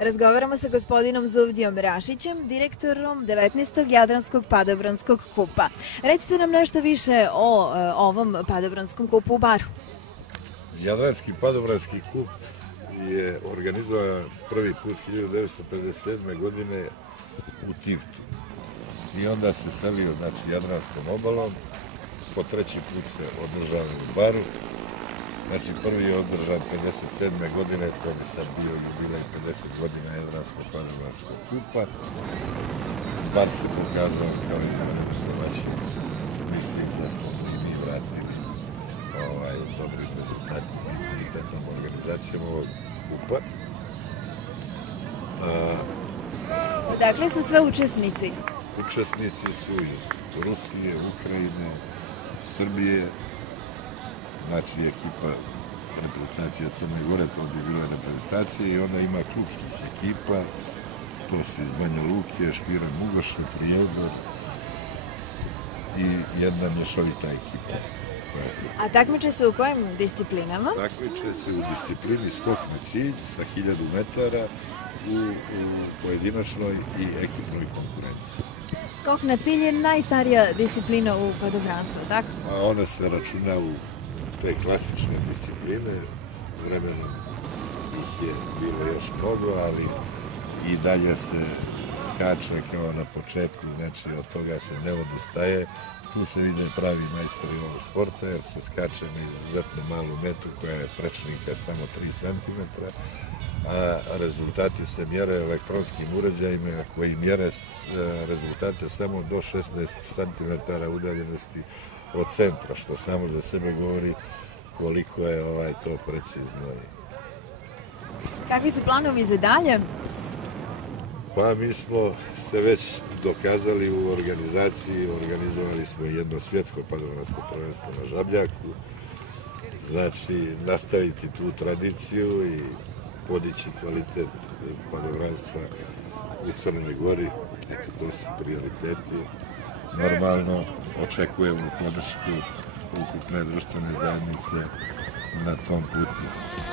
Razgovaramo sa gospodinom Zuvdijom Rašićem, direktorom 19. Jadranskog padobranskog kupa. Recite nam nešto više o ovom padobranskom kupu u Baru. Jadranski padobranski kup je organizovan prvi put 1957. godine u Tivtu. I onda se selio, Jadranskom obalom, po treći put se održava u Baru. Prvi je održan 57. godine, to bi sad bio jubilej 50 godina Jadranskog padobranskog kupa. Bar se pokazao kao jedan domaćin. Mislim da smo mi vratili dobri rezultati i kvalitetom organizacijom ovog kupa. Dakle su sve učesnici? Učesnici su iz Rusije, Ukrajine, Srbije, ekipa reprezentacija Crne Gore, to bi bila reprezentacija, i onda ima klubskih ekipa, to su iz Banja Luke, Špiran Mugoša, Prijedor i jedna mješovita ekipa. A takmiče se u kojim disciplinama? Takmiče se u disciplini skok na cilj sa 1000 metara u pojedinačnoj i ekipnoj konkurenciji. Skok na cilj je najstarija disciplina u padobranstvu, tako? Ona se računa u te klasične discipline, vremenom ih je bilo još mnogo, ali i dalje se skače kao na početku, od toga se ne odustaje. Tu se vide pravi majstori ovog sporta, jer se skače na izuzetno malu metu koja je prečnika samo 3 cm, a rezultati se mjere elektronskim uređajima koji mjere rezultate samo do 16 cm udaljenosti od centra, što samo za sebe govori koliko je to precizno. Kakvi su planovi za dalje? Pa mi smo se već dokazali u organizaciji, organizovali smo jedno svjetsko padobransko prvenstvo na Žabljaku, nastaviti tu tradiciju i podići kvalitet padobranstva u Crnoj Gori, to su prioriteti. Normalno očekujemo podršku ukupne društvene zajednice na tom putu.